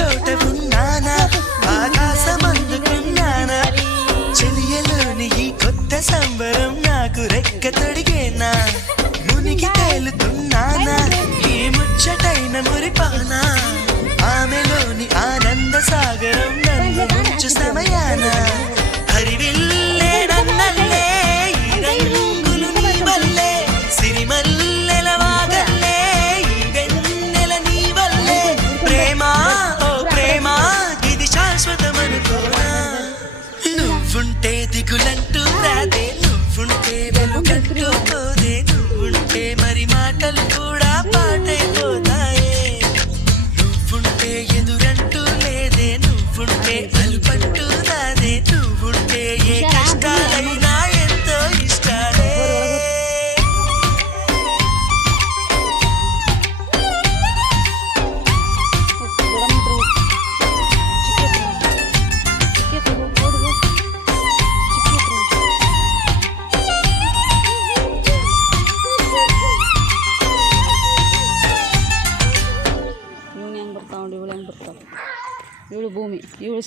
చోట ఉన్నానా ఆకాశమందుకున్నానా చెలియలోని ఈ కొత్త సంబరం నాకు రెక్క తొడిగేనా మునిగి తేలుతున్నానా ఈ ముచ్చటైన మురిపానా ఆమెలోని ఆనంద సాగరం నన్ను ముంచు సమయాన హరివిల్లే నన్నల్లే ఈ రంగులు నీ వల్లే సిరిమల్లెల వాగల్లే ఈ వెన్నెల నీ వల్లే ప్రేమ ఓ ప్రేమ ఇది శాశ్వతమనుకోనా నువ్వుంటే దిగులంటూ రాదే నువ్వుంటే వెలుగంటూ పోదే నువ్వుంటే మరి మాటలు కూడా పాటైపోతాయే నువ్వుంటే ఎదురంటూ లేదే నువ్వుంటే అల్పంటూ రాదే నువ్వుంటే ఏ కష్టాలైనా ఎంతో ఇష్టాలే ಇವಳು ಭೂಮಿ ಇವಳು